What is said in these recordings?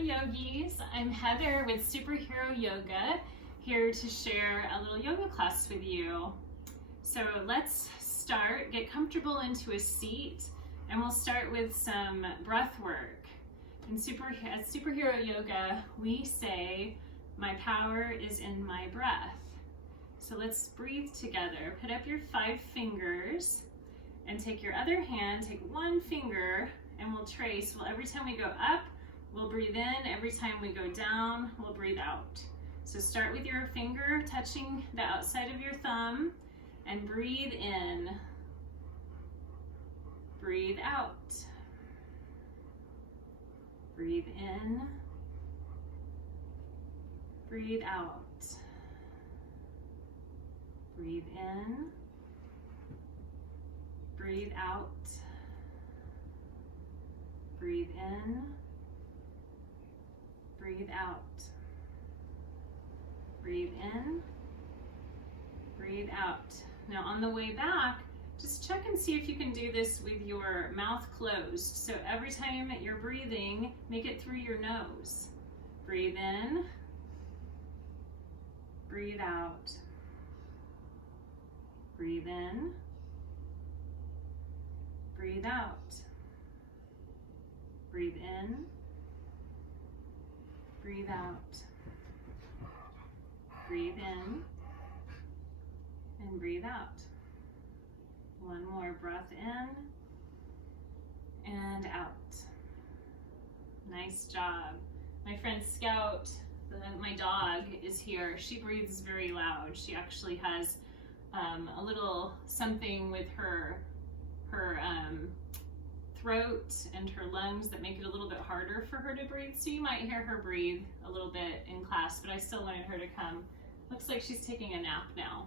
Yogis. I'm Heather with Superhero Yoga, here to share a little yoga class with you. So let's start. Get comfortable into a seat, and we'll start with some breath work. At Superhero Yoga, we say, my power is in my breath. So let's breathe together. Put up your 5 fingers and take your other hand, take one finger, and we'll trace. Well, every time we go up, we'll breathe in. Every time we go down, we'll breathe out. So start with your finger touching the outside of your thumb and breathe in. Breathe out. Breathe in. Breathe out. Breathe in. Breathe out. Breathe in. Breathe out. Breathe in. Breathe out. Now on the way back, just check and see if you can do this with your mouth closed. So every time you're breathing, make it through your nose. Breathe in. Breathe out. Breathe in. Breathe out. Breathe in. Breathe out. Breathe in. And breathe out. One more breath in and out. Nice job. My friend Scout, my dog, is here. She breathes very loud. She actually has a little something with her throat and her lungs that make it a little bit harder for her to breathe. So you might hear her breathe a little bit in class, but I still wanted her to come. Looks like she's taking a nap now.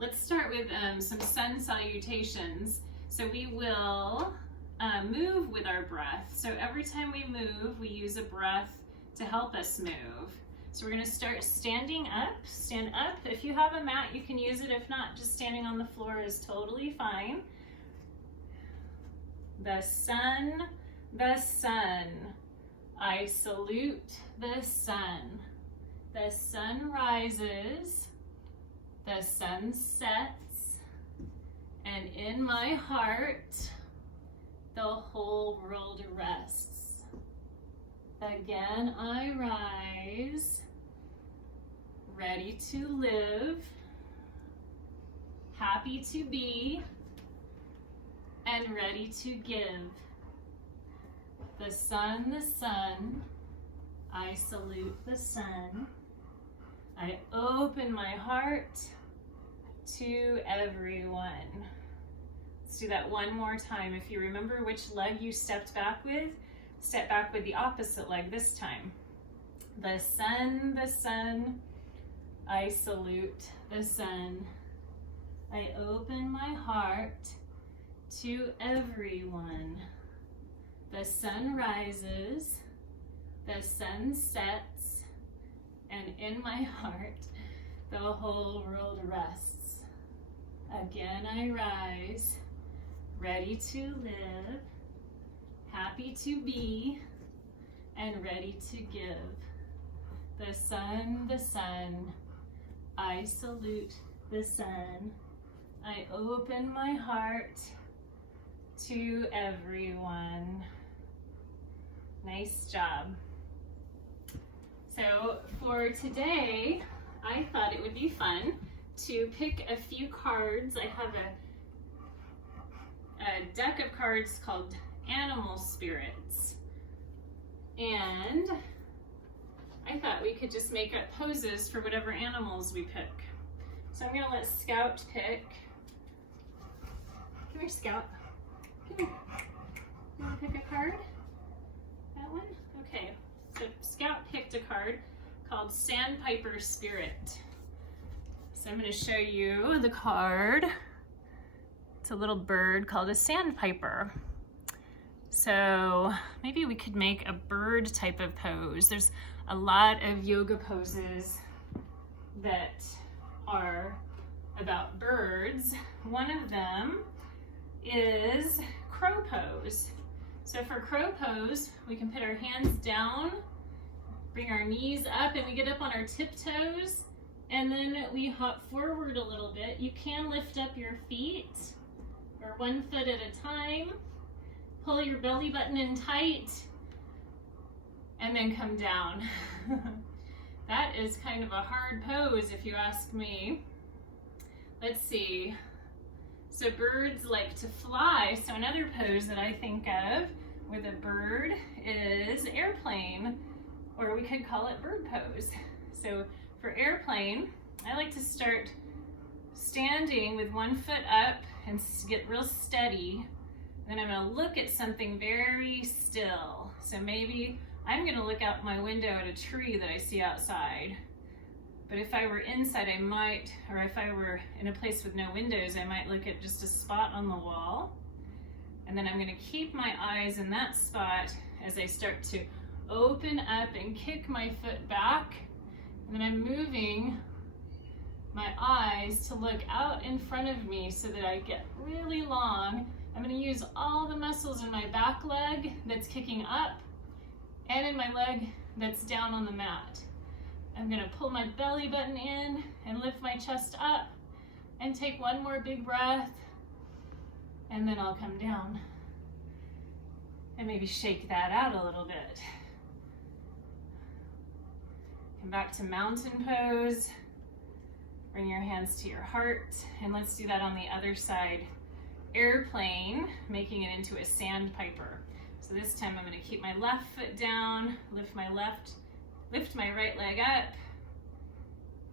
Let's start with some sun salutations. So we will move with our breath. So every time we move, we use a breath to help us move. So we're gonna start standing up. Stand up. If you have a mat, you can use it. If not, just standing on the floor is totally fine. The sun, I salute the sun. The sun rises, the sun sets, and in my heart, the whole world rests. Again, I rise, ready to live, happy to be, and ready to give. The sun, I salute the sun. I open my heart to everyone. Let's do that one more time. If you remember which leg you stepped back with, step back with the opposite leg this time. The sun, I salute the sun. I open my heart to everyone. The sun rises, the sun sets, and in my heart, the whole world rests. Again, I rise, ready to live, happy to be, and ready to give. The sun, I salute the sun. I open my heart to everyone. Nice job. So for today, I thought it would be fun to pick a few cards. I have a deck of cards called Animal Spirits. And I thought we could just make up poses for whatever animals we pick. So I'm gonna let Scout pick. Come here, Scout. Come here. You wanna pick a card? That one? Okay. So Scout picked a card called Sandpiper Spirit. So I'm gonna show you the card. It's a little bird called a sandpiper. So maybe we could make a bird type of pose. There's a lot of yoga poses that are about birds. One of them is crow pose. So for crow pose, we can put our hands down, bring our knees up, and we get up on our tiptoes, and then we hop forward a little bit. You can lift up your feet, or one foot at a time. Pull your belly button in tight, and then come down. That is kind of a hard pose if you ask me. Let's see. So birds like to fly. So another pose that I think of with a bird is airplane, or we could call it bird pose. So for airplane, I like to start standing with one foot up and get real steady. Then I'm gonna look at something very still. So maybe I'm gonna look out my window at a tree that I see outside. But if I were inside, I might, or if I were in a place with no windows, I might look at just a spot on the wall. And then I'm gonna keep my eyes in that spot as I start to open up and kick my foot back. And then I'm moving my eyes to look out in front of me so that I get really long. I'm gonna use all the muscles in my back leg that's kicking up and in my leg that's down on the mat. I'm gonna pull my belly button in and lift my chest up and take one more big breath, and then I'll come down and maybe shake that out a little bit. Come back to mountain pose. Bring your hands to your heart, and let's do that on the other side. Airplane, making it into a sandpiper. So this time I'm going to keep my left foot down, lift my right leg up,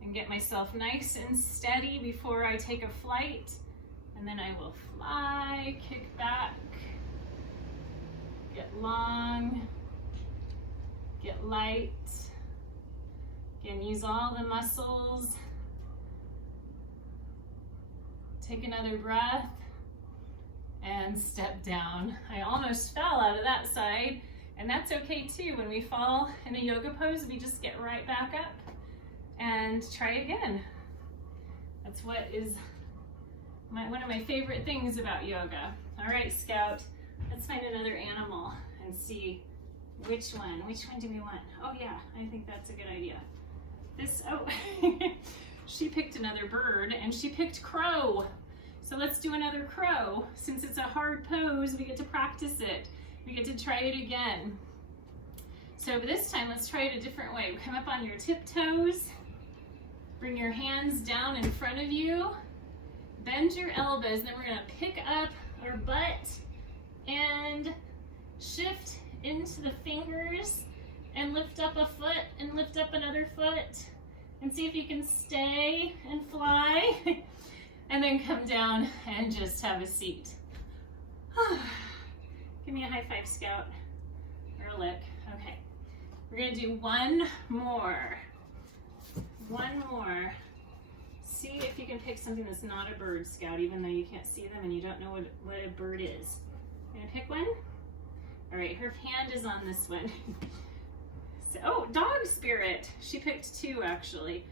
and get myself nice and steady before I take a flight. And then I will fly, kick back, get long, get light. Again, use all the muscles. Take another breath and step down. I almost fell out of that side, and that's okay too. When we fall in a yoga pose, we just get right back up and try again. That's what is one of my favorite things about yoga. All right, Scout, let's find another animal and see which one do we want? Oh yeah, I think that's a good idea. She picked another bird, and she picked crow. So let's do another crow. Since it's a hard pose, we get to practice it. We get to try it again. So this time, let's try it a different way. Come up on your tiptoes. Bring your hands down in front of you. Bend your elbows. Then we're gonna pick up our butt and shift into the fingers and lift up a foot and lift up another foot. And see if you can stay and fly. And then come down and just have a seat. Give me a high five, Scout, or a lick. Okay, we're gonna do one more. One more. See if you can pick something that's not a bird, Scout, even though you can't see them and you don't know what a bird is. You gonna pick one? All right, her hand is on this one. Oh, dog spirit. She picked two, actually.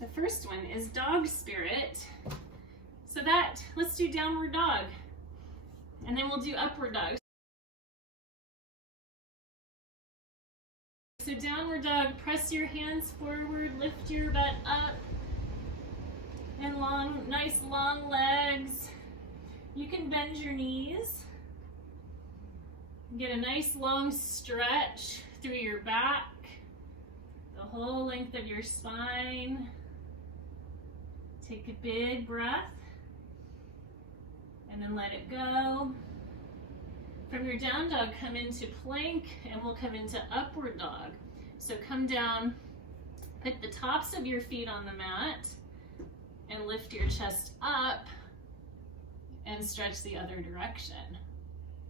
The first one is dog spirit. So let's do downward dog. And then we'll do upward dog. So downward dog, press your hands forward, lift your butt up, and nice long legs. You can bend your knees. Get a nice long stretch through your back, the whole length of your spine. Take a big breath and then let it go. From your down dog, come into plank, and we'll come into upward dog. So come down, put the tops of your feet on the mat, and lift your chest up and stretch the other direction.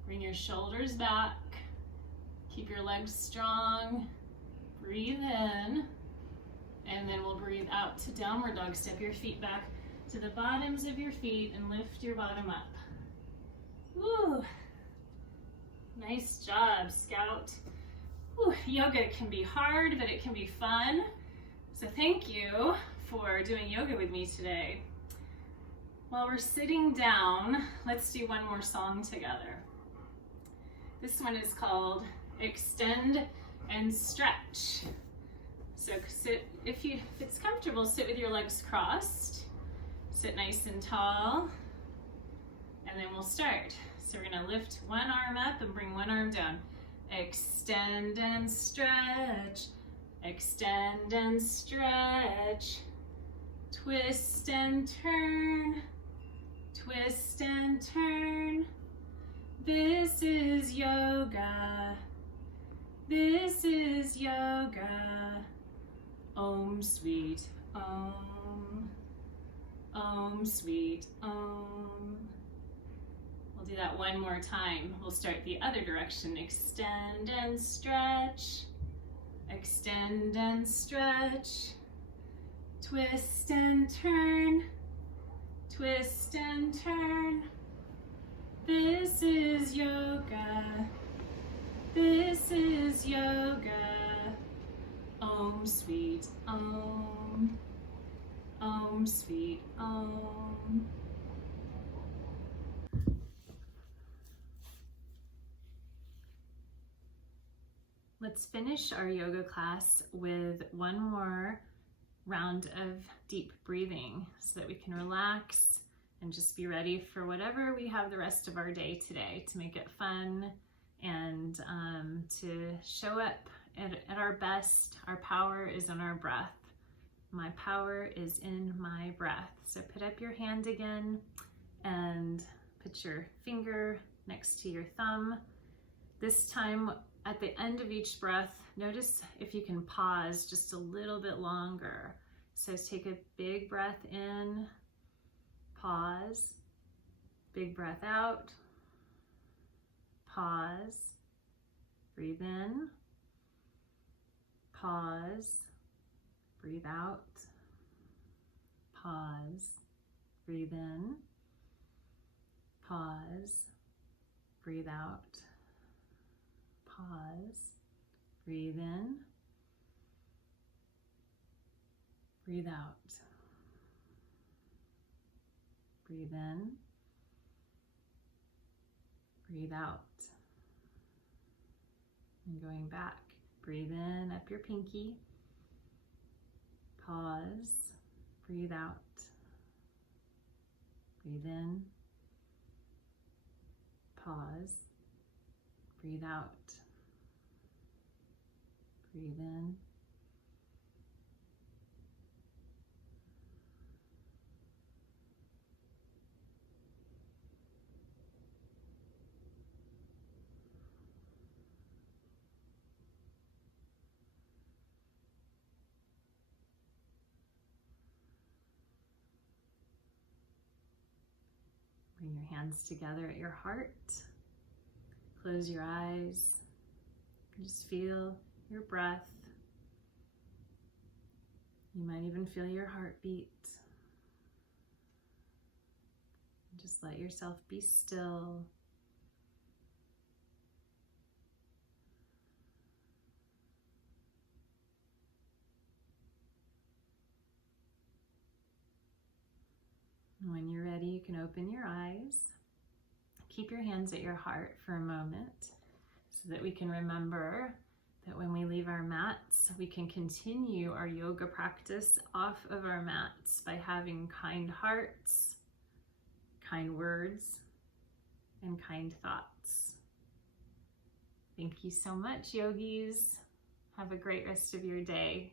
Bring your shoulders back. Keep your legs strong. Breathe in, and then we'll breathe out to downward dog. Step your feet back to the bottoms of your feet and lift your bottom up. Woo! Nice job, Scout. Whew, yoga can be hard, but it can be fun. So thank you for doing yoga with me today. While we're sitting down, let's do one more song together. This one is called extend and stretch. So sit, if it's comfortable, sit with your legs crossed. Sit nice and tall, and then we'll start. So we're gonna lift one arm up and bring one arm down. Extend and stretch, extend and stretch. Twist and turn, twist and turn. This is yoga, this is yoga. Om sweet om, om sweet om. We'll do that one more time. We'll start the other direction. Extend and stretch, extend and stretch. Twist and turn, twist and turn. This is yoga, this is yoga. Om sweet om, om sweet om. Let's finish our yoga class with one more round of deep breathing so that we can relax and just be ready for whatever we have the rest of our day today, to make it fun and to show up at our best. Our power is in our breath. My power is in my breath. So put up your hand again and put your finger next to your thumb. This time, at the end of each breath, notice if you can pause just a little bit longer. So take a big breath in, pause, big breath out, pause, breathe in, pause, breathe out, pause, breathe in, pause, breathe out, pause, breathe in, breathe out, breathe in, breathe out. And going back, breathe in up your pinky, pause, breathe out, breathe in, pause, breathe out, breathe in, bring your hands together at your heart. Close your eyes. Just feel your breath. You might even feel your heartbeat. Just let yourself be still. When you're ready, you can open your eyes. Keep your hands at your heart for a moment so that we can remember that when we leave our mats, we can continue our yoga practice off of our mats by having kind hearts, kind words, and kind thoughts. Thank you so much, yogis. Have a great rest of your day.